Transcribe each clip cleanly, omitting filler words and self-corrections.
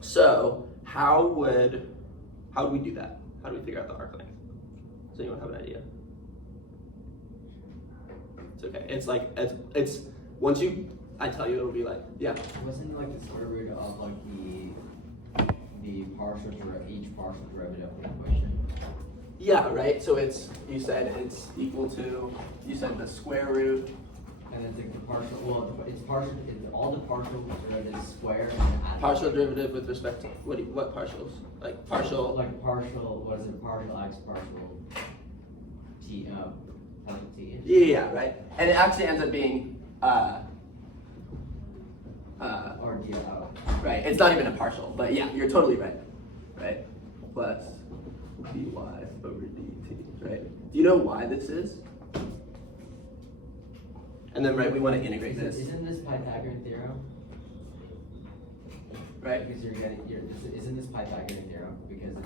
So how would we do that? How do we figure out the arc length? Does anyone have an idea? It's okay. It's like it's once I tell you, it'll be like, yeah. Wasn't it like the square root of like the partial each partial derivative of the equation? Yeah, right. So you said it's equal to, you said the square root. And then the partial, well, it's partial, all the partial derivatives square and then add. Partial derivative with respect to what partials? Like partial. Like partial, what is it? Partial x, partial t, partial t. Yeah, right. And it actually ends up being Or d. Right. It's not even a partial, but yeah, you're totally right. Right. Plus dy over dt. Right. Do you know why this is? And then, right, we want to integrate this. Isn't this Pythagorean theorem? Right? Because isn't this Pythagorean theorem? Because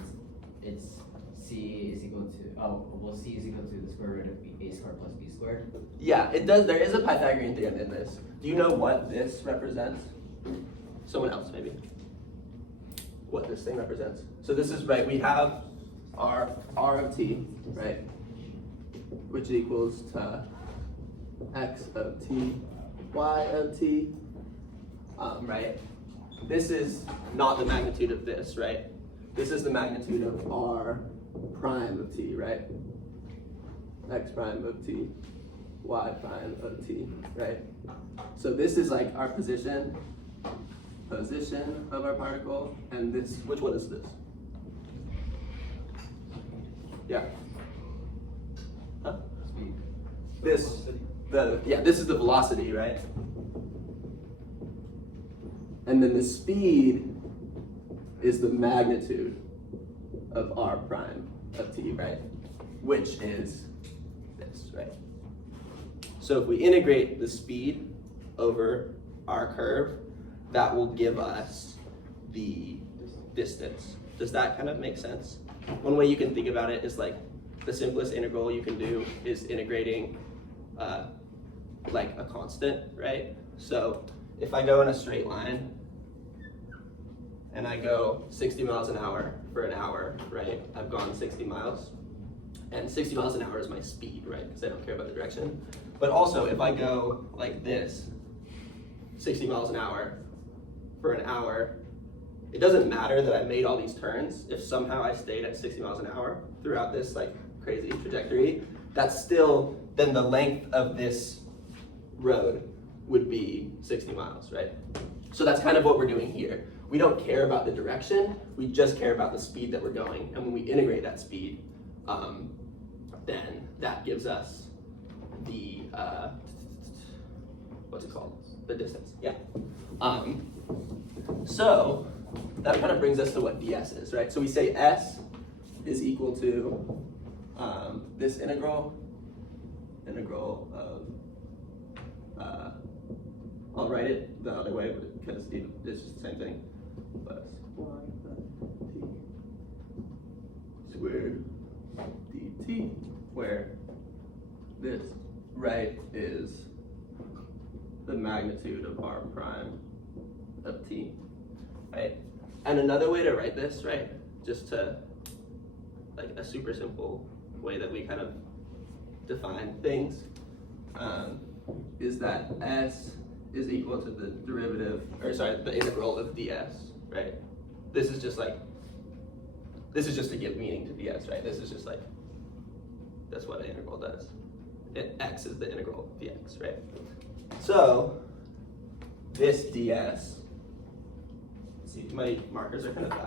it's c is equal to, c is equal to the square root of a squared plus b squared. Yeah, it does. There is a Pythagorean theorem in this. Do you know what this represents? Someone else, maybe. What this thing represents. So this is, right, we have our r of t, right, which equals to x of t, y of t, right? This is not the magnitude of this, right? This is the magnitude of r prime of t, right? X prime of t, y prime of t, right? So this is like our position of our particle, and this, which one is this? Yeah. Huh? This is the velocity, right? And then the speed is the magnitude of r prime of t, right? Which is this, right? So if we integrate the speed over our curve, that will give us the distance. Does that kind of make sense? One way you can think about it is like the simplest integral you can do is integrating like a constant, right? So if I go in a straight line and I go 60 miles an hour for an hour, right? I've gone 60 miles, and 60 miles an hour is my speed, right? Because I don't care about the direction. But also if I go like this, 60 miles an hour for an hour, it doesn't matter that I made all these turns. If somehow I stayed at 60 miles an hour throughout this like crazy trajectory, that's still, then the length of this road would be 60 miles, right? So that's kind of what we're doing here. We don't care about the direction, we just care about the speed that we're going. And when we integrate that speed, then that gives us the, what's it called? The distance, yeah. So that kind of brings us to what ds is, right? So we say s is equal to this integral of, I'll write it the other way because it's just the same thing, plus y t squared dt, where this, right, is the magnitude of r prime of t, right? And another way to write this, right, just to, like a super simple way that we kind of define things, is that s is equal to the derivative, or sorry, the integral of ds, right? This is just to give meaning to ds, right? This is just like, that's what an integral does. X is the integral of dx, right? So this ds, see, my markers are kind of bad.